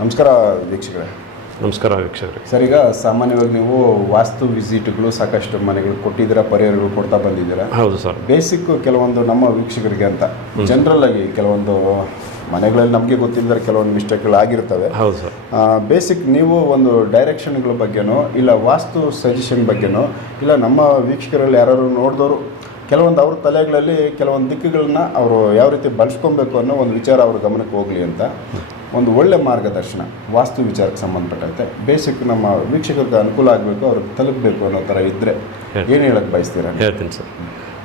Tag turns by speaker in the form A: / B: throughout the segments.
A: ನಮಸ್ಕಾರ ವೀಕ್ಷಕರೇ.
B: ನಮಸ್ಕಾರ ವೀಕ್ಷಕರೇ.
A: ಸರ್ ಈಗ ಸಾಮಾನ್ಯವಾಗಿ ನೀವು ವಾಸ್ತು ವಿಸಿಟ್ಗಳು ಸಾಕಷ್ಟು ಮನೆಗಳು ಕೊಟ್ಟಿದ್ದೀರಾ ಪರಿಹಾರಗಳು ಕೊಡ್ತಾ ಬಂದಿದ್ದೀರಾ?
B: ಹೌದು ಸರ್.
A: ಬೇಸಿಕ್ ಕೆಲವೊಂದು ನಮ್ಮ ವೀಕ್ಷಕರಿಗೆ ಅಂತ. ಜನರಲ್ ಆಗಿ ಕೆಲವೊಂದು ಮನೆಗಳಲ್ಲಿ ನಮಗೆ ಗೊತ್ತಿಲ್ಲದ ಕೆಲವೊಂದು ಮಿಸ್ಟೇಕ್ಗಳು ಆಗಿರ್ತವೆ.
B: ಹೌದು ಸರ್.
A: ಬೇಸಿಕ್ ನೀವು ಒಂದು ಡೈರೆಕ್ಷನ್ಗಳ ಬಗ್ಗೆನೋ ಇಲ್ಲ ವಾಸ್ತು ಸಜೆಷನ್ ಬಗ್ಗೆನೋ ಇಲ್ಲ ನಮ್ಮ ವೀಕ್ಷಕರಲ್ಲಿ ಯಾರು ನೋಡಿದವರು ಕೆಲವೊಂದು ಅವ್ರ ತಲೆಗಳಲ್ಲಿ ಕೆಲವೊಂದು ದಿಕ್ಕುಗಳನ್ನ ಅವರು ಯಾವ ರೀತಿ ಬಳಸ್ಕೊಬೇಕು ಅನ್ನೋ ಒಂದು ವಿಚಾರ ಅವ್ರ ಗಮನಕ್ಕೆ ಹೋಗಲಿ ಅಂತ. ಒಂದು ಒಳ್ಳೆ ಮಾರ್ಗದರ್ಶನ ವಾಸ್ತು ವಿಚಾರಕ್ಕೆ ಸಂಬಂಧಪಟ್ಟಂತೆ. ಬೇಸಿಕ್ ನಮ್ಮ ವೀಕ್ಷಕರಿಗೆ ಅನುಕೂಲ ಆಗಬೇಕು ಅವ್ರಿಗೆ ತಲುಪಬೇಕು ಅನ್ನೋ ಥರ ಇದ್ದರೆ ಏನು ಹೇಳಕ್ಕೆ ಬಯಸ್ತೀರಾ?
B: ಹೇಳ್ತೀನಿ ಸರ್.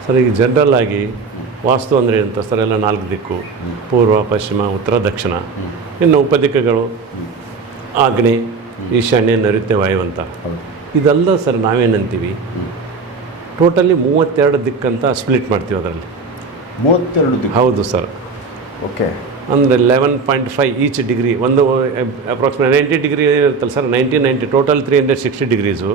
B: ಸರ್ ಈಗ ಜನರಲ್ ಆಗಿ ವಾಸ್ತು ಅಂದರೆ ಅಂತ ಸರ್? ಎಲ್ಲ ನಾಲ್ಕು ದಿಕ್ಕು. ಪೂರ್ವ ಪಶ್ಚಿಮ ಉತ್ತರ ದಕ್ಷಿಣ. ಇನ್ನು ಉಪದಿಕ್ಕಗಳು. ಆಗ್ನೆ ಈಶಾನ್ಯ ನೈಋತ್ಯ ವಾಯು ಅಂತ. ಇದೆಲ್ಲ ಸರ್ ನಾವೇನಂತೀವಿ ಟೋಟಲಿ ಮೂವತ್ತೆರಡು ದಿಕ್ಕಂತ ಸ್ಪ್ಲಿಟ್ ಮಾಡ್ತೀವಿ ಅದರಲ್ಲಿ.
A: ಮೂವತ್ತೆರಡು ದಿಕ್ಕು.
B: ಹೌದು ಸರ್.
A: ಓಕೆ.
B: ಅಂದರೆ eleven point five each degree ಒಂದು ಅಪ್ರಾಕ್ಸಿಮೇಟ್ ನೈಂಟಿ ಡಿಗ್ರಿ ಇರುತ್ತಲ್ಲ sir ninety ninety total three hundred sixty degrees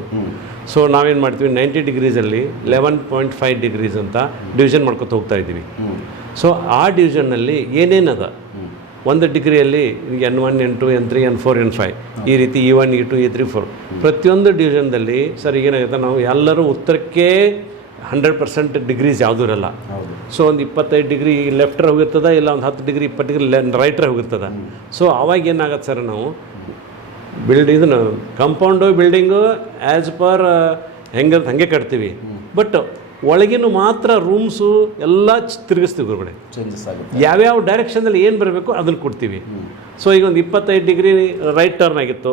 B: so ನಾವೇನು ಮಾಡ್ತೀವಿ ನೈಂಟಿ ಡಿಗ್ರೀಸಲ್ಲಿ ಲೆವೆನ್ ಪಾಯಿಂಟ್ ಫೈವ್ ಡಿಗ್ರೀಸ್ ಅಂತ ಡಿವಿಷನ್ ಮಾಡ್ಕೊತ ಹೋಗ್ತಾ ಇದ್ದೀವಿ. ಸೊ ಆ ಡಿವಿಷನ್ನಲ್ಲಿ ಏನೇನದ? ಒಂದು ಡಿಗ್ರಿಯಲ್ಲಿ N one N two N three N four N five ಈ ರೀತಿ E one E two E three four ಪ್ರತಿಯೊಂದು ಡಿವಿಷನ್ದಲ್ಲಿ ಸರ್ ಏನಾಗುತ್ತೆ? ನಾವು ಎಲ್ಲರೂ ಉತ್ತರಕ್ಕೆ ಹಂಡ್ರೆಡ್ ಪರ್ಸೆಂಟ್ ಡಿಗ್ರೀಸ್ ಯಾವುದೂ ಇರಲ್ಲ. ಸೊ ಒಂದು ಇಪ್ಪತ್ತೈದು ಡಿಗ್ರಿ ಲೆಫ್ಟ್ರ ಹೋಗಿರ್ತದ ಇಲ್ಲ ಒಂದು ಹತ್ತು ಡಿಗ್ರಿ ಇಪ್ಪತ್ತು ಡಿಗ್ರಿ ರೈಟ್ರ ಹೋಗಿರ್ತದ. ಸೊ ಅವಾಗ ಏನಾಗತ್ತೆ ಸರ್ ನಾವು? ಬಿಲ್ಡ್ ಇದನ್ನು ಕಂಪೌಂಡು ಬಿಲ್ಡಿಂಗು ಆ್ಯಸ್ ಪರ್ ಹೆಂಗೆ ಹಾಗೆ ಕಟ್ತೀವಿ. ಬಟ್ ಒಳಗಿನ ಮಾತ್ರ ರೂಮ್ಸು ಎಲ್ಲ ತಿರುಗಿಸ್ತೀವಿ ಗುರುಗಡೆ
A: ಚೇಂಜಸ್ ಆಗುತ್ತೆ.
B: ಯಾವ್ಯಾವ ಡೈರೆಕ್ಷನಲ್ಲಿ ಏನು ಬರಬೇಕು ಅದನ್ನು ಕೊಡ್ತೀವಿ. ಸೊ ಈಗ ಒಂದು ಇಪ್ಪತ್ತೈದು ಡಿಗ್ರಿ ರೈಟ್ ಟರ್ನ್ ಆಗಿತ್ತು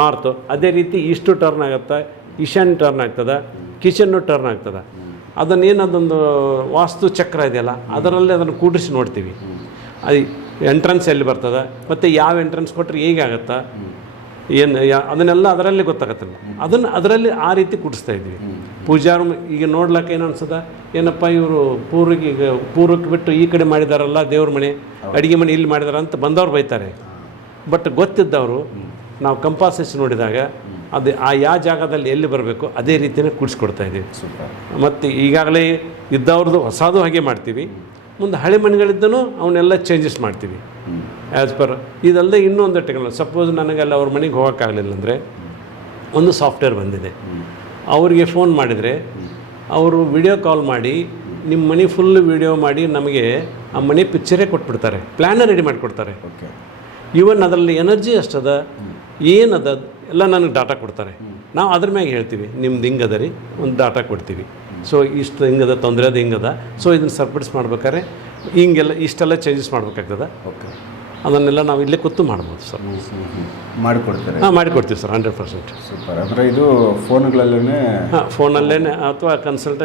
B: ನಾರ್ತು ಅದೇ ರೀತಿ ಇಷ್ಟು ಟರ್ನ್ ಆಗುತ್ತೆ ಈಶಾನ್ಯ ಟರ್ನ್ ಆಗ್ತದೆ. ಕಿಚನ್ನು ಟರ್ನ್ ಆಗ್ತದೆ. ಅದನ್ನೇನು ಅದೊಂದು ವಾಸ್ತು ಚಕ್ರ ಇದೆಯಲ್ಲ ಅದರಲ್ಲಿ ಅದನ್ನು ಕೂಡಿಸಿ ನೋಡ್ತೀವಿ. ಅದು ಎಂಟ್ರೆನ್ಸ್ ಎಲ್ಲಿ ಬರ್ತದೆ ಮತ್ತು ಯಾವ ಎಂಟ್ರೆನ್ಸ್ ಕೊಟ್ಟರೆ ಹೇಗಾಗತ್ತೆ ಏನು ಯಾ ಅದನ್ನೆಲ್ಲ ಅದರಲ್ಲೇ ಗೊತ್ತಾಗತ್ತಲ್ಲ. ಅದನ್ನು ಅದರಲ್ಲಿ ಆ ರೀತಿ ಕೂಡಿಸ್ತಾ ಇದ್ವಿ. ರೂಮ್ ಈಗ ನೋಡ್ಲಿಕ್ಕೆ ಏನು ಅನ್ಸದ ಏನಪ್ಪ ಇವರು ಪೂರ್ವಕ್ಕೆ ಈಗ ಪೂರ್ವಕ್ಕೆ ಬಿಟ್ಟು ಈ ಕಡೆ ಮಾಡಿದಾರಲ್ಲ ದೇವ್ರ ಮನೆ ಅಡುಗೆ ಮನೆ ಇಲ್ಲಿ ಮಾಡಿದಾರ ಅಂತ ಬಂದವ್ರು ಬೈತಾರೆ. ಬಟ್ ಗೊತ್ತಿದ್ದವರು ನಾವು ಕಂಪಾಸಸ್ ನೋಡಿದಾಗ ಅದು ಆ ಯಾವ ಜಾಗದಲ್ಲಿ ಎಲ್ಲಿ ಬರಬೇಕು ಅದೇ ರೀತಿಯೇ ಕೂಡಿಸ್ಕೊಡ್ತಾ ಇದ್ದೀವಿ ಮತ್ತು ಈಗಾಗಲೇ ಇದ್ದವ್ರದ್ದು ಹೊಸದು ಹಾಗೆ ಮಾಡ್ತೀವಿ. ಮುಂದೆ ಹಳೆ ಮನೆಗಳಿದ್ದನೂ ಅವನ್ನೆಲ್ಲ ಚೇಂಜಸ್ ಮಾಡ್ತೀವಿ. ಆ್ಯಸ್ ಪರ್ ಇದಲ್ಲದೆ ಇನ್ನೊಂದು ಟೆಕ್ನಾಲಜಿ ಸಪೋಸ್ ನನಗೆಲ್ಲ ಅವ್ರ ಮನೆಗೆ ಹೋಗೋಕ್ಕಾಗಲಿಲ್ಲ ಅಂದರೆ ಒಂದು ಸಾಫ್ಟ್ವೇರ್ ಬಂದಿದೆ. ಅವರಿಗೆ ಫೋನ್ ಮಾಡಿದರೆ ಅವರು ವಿಡಿಯೋ ಕಾಲ್ ಮಾಡಿ ನಿಮ್ಮ ಮನೆ ಫುಲ್ ವಿಡಿಯೋ ಮಾಡಿ ನಮಗೆ ಆ ಮನೆ ಪಿಕ್ಚರೇ ಕೊಟ್ಬಿಡ್ತಾರೆ. ಪ್ಲ್ಯಾನ ರೆಡಿ ಮಾಡಿಕೊಡ್ತಾರೆ.
A: ಓಕೆ
B: ಇವನ್ ಅದರಲ್ಲಿ ಎನರ್ಜಿ ಅಷ್ಟದ ಏನದ ಎಲ್ಲ ನನಗೆ ಡಾಟಾ ಕೊಡ್ತಾರೆ. ನಾವು ಅದ್ರ ಮ್ಯಾಗೆ ಹೇಳ್ತೀವಿ ನಿಮ್ದು ಹಿಂಗದ ರೀ ಒಂದು ಡಾಟಾ ಕೊಡ್ತೀವಿ. ಸೊ ಇಷ್ಟು ಹಿಂಗದ ತೊಂದರೆ ಅದು ಹಿಂಗದ. ಸೊ ಇದನ್ನು ಸರ್ಪಡಿಸ್ ಮಾಡ್ಬೇಕಾದ್ರೆ ಹಿಂಗೆಲ್ಲ ಇಷ್ಟೆಲ್ಲ ಚೇಂಜಸ್ ಮಾಡ್ಬೇಕಾಗ್ತದೆ.
A: ಓಕೆ.
B: ಅದನ್ನೆಲ್ಲ ನಾವು ಇಲ್ಲೇ ಕೂತು ಮಾಡ್ಬೋದು ಸರ್.
A: ಮಾಡಿಕೊಡ್ತಾರೆ.
B: ಹಾಂ ಮಾಡಿಕೊಡ್ತೀವಿ ಸರ್ ಹಂಡ್ರೆಡ್ ಪರ್ಸೆಂಟ್.
A: ಸೂಪರ್. ಅಂದರೆ ಇದು ಫೋನ್ಗಳಲ್ಲೇ
B: ಹಾಂ ಫೋನಲ್ಲೇ ಅಥವಾ ಕನ್ಸಲ್ಟ್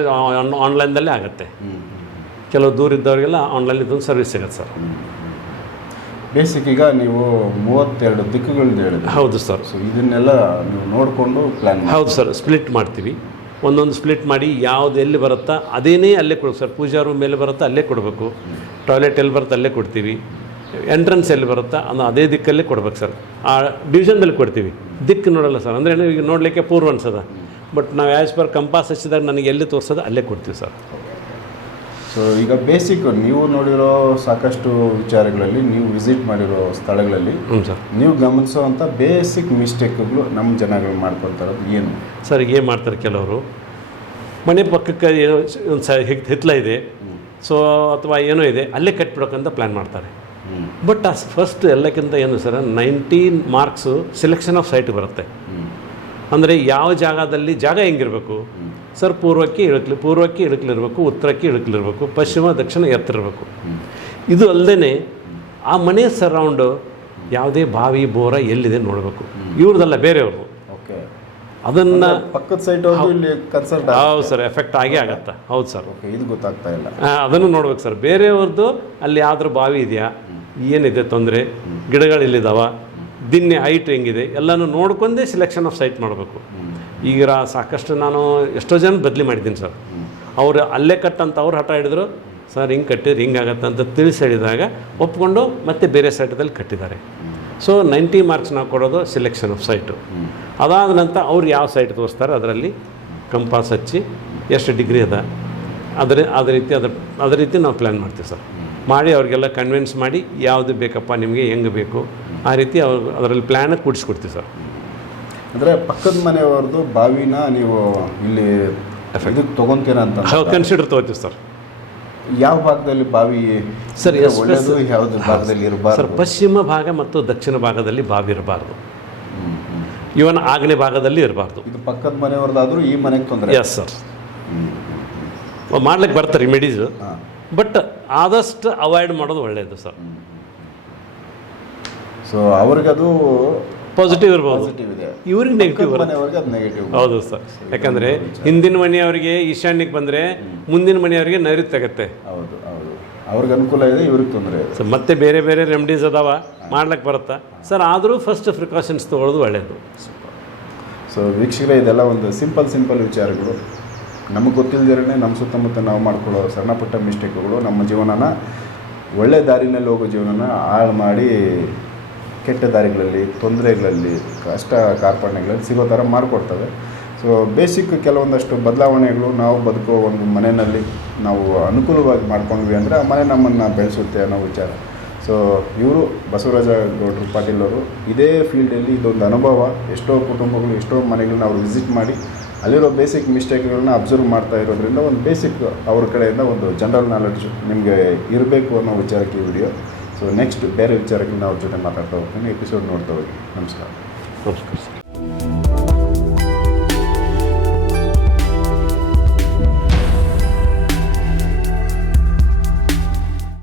B: ಆನ್ಲೈನ್ದಲ್ಲೇ ಆಗುತ್ತೆ. ಕೆಲವು ದೂರ ಇದ್ದವರಿಗೆಲ್ಲ ಆನ್ಲೈನ್ ಇದೊಂದು ಸರ್ವಿಸ್ ಸಿಗುತ್ತೆ ಸರ್.
A: ಬೇಸಿಕ್ ಈಗ ನೀವು ಮೂವತ್ತೆರಡು ದಿಕ್ಕುಗಳದ್ದು ಹೇಳಿದ್ರೆ.
B: ಹೌದು ಸರ್.
A: ಸೊ ಇದನ್ನೆಲ್ಲ ನೀವು ನೋಡಿಕೊಂಡು ಪ್ಲ್ಯಾನ್
B: ಹೌದು ಸರ್ ಸ್ಪ್ಲಿಟ್ ಮಾಡ್ತೀವಿ. ಒಂದೊಂದು ಸ್ಪ್ಲಿಟ್ ಮಾಡಿ ಯಾವ್ದು ಎಲ್ಲಿ ಬರುತ್ತಾ ಅದೇನೇ ಅಲ್ಲೇ ಕೊಡ್ಬೇಕು ಸರ್. ಪೂಜಾ ರೂಮ್ ಎಲ್ಲಿ ಬರುತ್ತಾ ಅಲ್ಲೇ ಕೊಡಬೇಕು. ಟಾಯ್ಲೆಟ್ ಎಲ್ಲಿ ಬರುತ್ತಾ ಅಲ್ಲೇ ಕೊಡ್ತೀವಿ. ಎಂಟ್ರೆನ್ಸ್ ಎಲ್ಲಿ ಬರುತ್ತಾ ಅನ್ನೋ ಅದೇ ದಿಕ್ಕಲ್ಲೇ ಕೊಡ್ಬೇಕು ಸರ್. ಆ ಡಿವಿಷನ್ದಲ್ಲಿ ಕೊಡ್ತೀವಿ. ದಿಕ್ಕು ನೋಡಲ್ಲ ಸರ್. ಅಂದರೆ ಈಗ ನೋಡಲಿಕ್ಕೆ ಪೂರ್ವ ಅನ್ಸದ ಬಟ್ ನಾವು ಆ್ಯಸ್ ಪರ್ ಕಂಪಾಸ್ ಹಚ್ಚಿದಾಗ ನನಗೆ ಎಲ್ಲಿ ತೋರಿಸೋದು ಅಲ್ಲೇ ಕೊಡ್ತೀವಿ ಸರ್.
A: ಸೊ ಈಗ ಬೇಸಿಕ್ ನೀವು ನೋಡಿರೋ ಸಾಕಷ್ಟು ವಿಚಾರಗಳಲ್ಲಿ ನೀವು ವಿಸಿಟ್ ಮಾಡಿರೋ ಸ್ಥಳಗಳಲ್ಲಿ
B: ಹ್ಞೂ ಸರ್
A: ನೀವು ಗಮನಿಸುವಂಥ ಬೇಸಿಕ್ ಮಿಸ್ಟೇಕ್ಗಳು ನಮ್ಮ ಜನಗಳು ಮಾಡ್ಕೊಳ್ತಾರೆ ಇರೋದು ಏನು?
B: ಸರ್ ಈಗ ಏನು ಮಾಡ್ತಾರೆ ಕೆಲವರು? ಮನೆ ಪಕ್ಕಕ್ಕೆ ಏನೋ ಒಂದು ಸ ಹಿತ್- ಹಿತ್ಲ ಇದೆ. ಸೊ ಅಥವಾ ಏನೋ ಇದೆ ಅಲ್ಲೇ ಕಟ್ಬಿಡೋಕ್ಕಂತ ಪ್ಲ್ಯಾನ್ ಮಾಡ್ತಾರೆ. ಬಟ್ ಆ ಫಸ್ಟ್ ಎಲ್ಲಕ್ಕಿಂತ ಏನು sir nineteen marks selection of site ಬರುತ್ತೆ. ಅಂದರೆ ಯಾವ ಜಾಗದಲ್ಲಿ ಜಾಗ ಹೆಂಗಿರಬೇಕು? ಸರ್ ಪೂರ್ವಕ್ಕೆ ಇಳಕ್ಲಿ ಪೂರ್ವಕ್ಕೆ ಇಳಕ್ಲಿರ್ಬೇಕು ಉತ್ತರಕ್ಕೆ ಇಳಕ್ಲಿರ್ಬೇಕು ಪಶ್ಚಿಮ ದಕ್ಷಿಣ ಎತ್ತಿರಬೇಕು. ಇದು ಅಲ್ಲದೆ ಆ ಮನೆ ಸರೌಂಡು ಯಾವುದೇ ಬಾವಿ ಬೋರ ಎಲ್ಲಿದೆ ನೋಡಬೇಕು. ಇವ್ರದಲ್ಲ ಬೇರೆಯವರು.
A: ಓಕೆ.
B: ಅದನ್ನು
A: ಪಕ್ಕದ ಸೈಟ್ ಇಲ್ಲಿ ಕನ್ಸಲ್ಟ್
B: ಹೌದು ಸರ್ ಎಫೆಕ್ಟ್ ಆಗೇ ಆಗತ್ತೆ. ಹೌದು ಸರ್.
A: ಓಕೆ ಇದು ಗೊತ್ತಾಗ್ತಾ ಇಲ್ಲ.
B: ಅದನ್ನು ನೋಡ್ಬೇಕು ಸರ್. ಬೇರೆಯವ್ರದ್ದು ಅಲ್ಲಿ ಯಾವ್ದ್ರ ಬಾವಿ ಇದೆಯಾ? ಏನಿದೆ ತೊಂದರೆ? ಗಿಡಗಳಿಲ್ಲಿದಾವ? ದಿನ್ನೆ ಹೈಟ್ ಹೆಂಗಿದೆ? ಎಲ್ಲನೂ ನೋಡ್ಕೊಂಡೇ ಸಿಲೆಕ್ಷನ್ ಆಫ್ ಸೈಟ್ ಮಾಡಬೇಕು. ಈಗ ಸಾಕಷ್ಟು ನಾನು ಎಷ್ಟೋ ಜನ ಬದಲಿ ಮಾಡಿದ್ದೀನಿ ಸರ್. ಅವರು ಅಲ್ಲೇ ಕಟ್ಟಂತ ಅವ್ರು ಹಠ ಹಿಡಿದ್ರು ಸರ್, ಹಿಂಗೆ ಕಟ್ಟಿದ್ರೆ ಹಿಂಗೆ ಆಗತ್ತೆ ಅಂತ ತಿಳಿಸಿ ಹೇಳಿದಾಗ ಒಪ್ಕೊಂಡು ಮತ್ತೆ ಬೇರೆ ಸೈಟದಲ್ಲಿ ಕಟ್ಟಿದ್ದಾರೆ. ಸೊ ನೈಂಟಿ ಮಾರ್ಕ್ಸ್ ನಾವು ಕೊಡೋದು ಸೆಲೆಕ್ಷನ್ ಆಫ್ ಸೈಟು ಅದಾದ ನಂತರ ಅವ್ರು ಯಾವ ಸೈಟ್ ತೋರಿಸ್ತಾರೆ ಅದರಲ್ಲಿ ಕಂಪಾಸ್ ಹಚ್ಚಿ ಎಷ್ಟು ಡಿಗ್ರಿ ಅದ. ಅದರ ಅದೇ ರೀತಿ ಅದ್ರ ಅದೇ ರೀತಿ ನಾವು ಪ್ಲ್ಯಾನ್ ಮಾಡ್ತೀವಿ ಸರ್. ಮಾಡಿ ಅವ್ರಿಗೆಲ್ಲ ಕನ್ವಿನ್ಸ್ ಮಾಡಿ ಯಾವುದು ಬೇಕಪ್ಪ, ನಿಮಗೆ ಹೆಂಗೆ ಬೇಕು, ಆ ರೀತಿ ಅವ್ರು ಅದರಲ್ಲಿ ಪ್ಲ್ಯಾನ್ ಕೂಡಿಸ್ಕೊಡ್ತೀವಿ ಸರ್.
A: ಅಂದರೆ ಪಕ್ಕದ ಮನೆಯವ್ರದ್ದು ಬಾವಿನ ನೀವು ಇಲ್ಲಿ ಇದಕ್ಕೆ ತೊಗೊಂತೀರ ಅಂತ
B: ಕನ್ಸಿಡರ್ ತೊಗೋತೀವಿ ಸರ್.
A: ಯಾವ ಭಾಗದಲ್ಲಿ ಬಾವಿ
B: ಸರ್,
A: ಒಳ್ಳೆಯದು ಯಾವುದು ಭಾಗದಲ್ಲಿ
B: ಸರ್ ಪಶ್ಚಿಮ ಭಾಗ ಮತ್ತು ದಕ್ಷಿಣ ಭಾಗದಲ್ಲಿ ಬಾವಿ ಇರಬಾರ್ದು. ಇವನ್ ಆಗ್ನೇ ಭಾಗದಲ್ಲಿ ಇರಬಾರ್ದು.
A: ಇದು ಪಕ್ಕದ ಮನೆಯವ್ರದ್ದಾದರೂ ಈ ಮನೆಗೆ ತೊಂದರೆ?
B: ಎಸ್ ಸರ್ ಮಾಡ್ಲಿಕ್ಕೆ ಬರ್ತಾರೆ ರಿಮಿಡೀಸ್ ಬಟ್ ಆದಷ್ಟು ಅವಾಯ್ಡ್ ಮಾಡೋದು ಒಳ್ಳೆಯದು ಸರ್
A: ಸೊ ಅವ್ರಿಗದು
B: ಪಾಸಿಟಿವ್ ಇರ್ಬೋದು.
A: ಪಾಸಿಟಿವ್ ಇದೆ.
B: ಇವ್ರಿಗೆ ನೆಗೆಟಿವ್ ಬರುತ್ತೆ. ಹೌದು ಸರ್. ಯಾಕಂದರೆ ಹಿಂದಿನ ಮನೆಯವರಿಗೆ ಈಶಾನ್ಯಕ್ಕೆ ಬಂದರೆ ಮುಂದಿನ ಮನೆಯವರಿಗೆ ನೈಋತ್ಯ ಆಗುತ್ತೆ
A: ಹೌದು ಹೌದು. ಅವ್ರಿಗೆ ಅನುಕೂಲ ಇದೆ ಇವ್ರಿಗೆ ತೊಂದರೆ ಇದೆ.
B: ಸೊ ಮತ್ತೆ ಬೇರೆ ಬೇರೆ ರೆಮಿಡೀಸ್ ಅದಾವ ಮಾಡ್ಲಿಕ್ಕೆ ಬರುತ್ತಾ? ಸರ್ ಆದರೂ ಫಸ್ಟ್ ಪ್ರಿಕಾಷನ್ಸ್ ತೊಗೊಳ್ಳೋದು ಒಳ್ಳೆಯದು
A: ಸೊ ವೀಕ್ಷಕರೇ ಇದೆಲ್ಲ ಒಂದು ಸಿಂಪಲ್ ಸಿಂಪಲ್ ವಿಚಾರಗಳು. ನಮಗೆ ಗೊತ್ತಿಲ್ಲದಿರೇ ನಮ್ಮ ಸುತ್ತಮುತ್ತ ನಾವು ಮಾಡ್ಕೊಳ್ಳೋ ಸಣ್ಣ ಪುಟ್ಟ ಮಿಸ್ಟೇಕ್ಗಳು ನಮ್ಮ ಜೀವನನ ಒಳ್ಳೆ ದಾರಿನಲ್ಲಿ ಹೋಗೋ ಜೀವನನ ಹಾಳು ಮಾಡಿ ಕೆಟ್ಟ ದಾರಿಗಳಲ್ಲಿ, ತೊಂದರೆಗಳಲ್ಲಿ, ಕಷ್ಟ ಕಾರ್ಪಣ್ಯಗಳಲ್ಲಿ ಸಿಗೋ ಥರ ಮಾಡಿಕೊಡ್ತವೆ. ಸೊ ಬೇಸಿಕ್ ಕೆಲವೊಂದಷ್ಟು ಬದಲಾವಣೆಗಳು ನಾವು ಬದುಕೋ ಒಂದು ಮನೆಯಲ್ಲಿ ನಾವು ಅನುಕೂಲವಾಗಿ ಮಾಡ್ಕೊಂಡ್ವಿ ಅಂದರೆ ಆ ಮನೆ ನಮ್ಮನ್ನು ಬೆಳೆಸುತ್ತೆ ಅನ್ನೋ ವಿಚಾರ. ಸೊ ಇವರು ಬಸವರಾಜ ಗೌಡ್ರು ಪಾಟೀಲ್ ಅವರು ಇದೇ ಫೀಲ್ಡಲ್ಲಿ ಇದೊಂದು ಅನುಭವ. ಎಷ್ಟೋ ಕುಟುಂಬಗಳು, ಎಷ್ಟೋ ಮನೆಗಳನ್ನ ಅವರು ವಿಸಿಟ್ ಮಾಡಿ ಅಲ್ಲಿರೋ ಬೇಸಿಕ್ ಮಿಸ್ಟೇಕ್ಗಳನ್ನ ಅಬ್ಸರ್ವ್ ಮಾಡ್ತಾ ಇರೋದ್ರಿಂದ ಒಂದು ಬೇಸಿಕ್ ಅವ್ರ ಕಡೆಯಿಂದ ಒಂದು ಜನರಲ್ ನಾಲೆಡ್ಜ್ ನಿಮಗೆ ಇರಬೇಕು ಅನ್ನೋ ವಿಚಾರಕ್ಕೆ ಈ ವಿಡಿಯೋ ಸೊ ನೆಕ್ಸ್ಟ್ ಬೇರೆ ವಿಚಾರಕ್ಕೆ ನಾವು ಅವ್ರ ಜೊತೆ ಮಾತಾಡ್ತಾ ಹೋಗ್ತೀನಿ ಎಪಿಸೋಡ್ ನೋಡ್ತಾ ಹೋಗಿ. ನಮಸ್ಕಾರ.
B: ನಮಸ್ಕಾರ ಸರ್.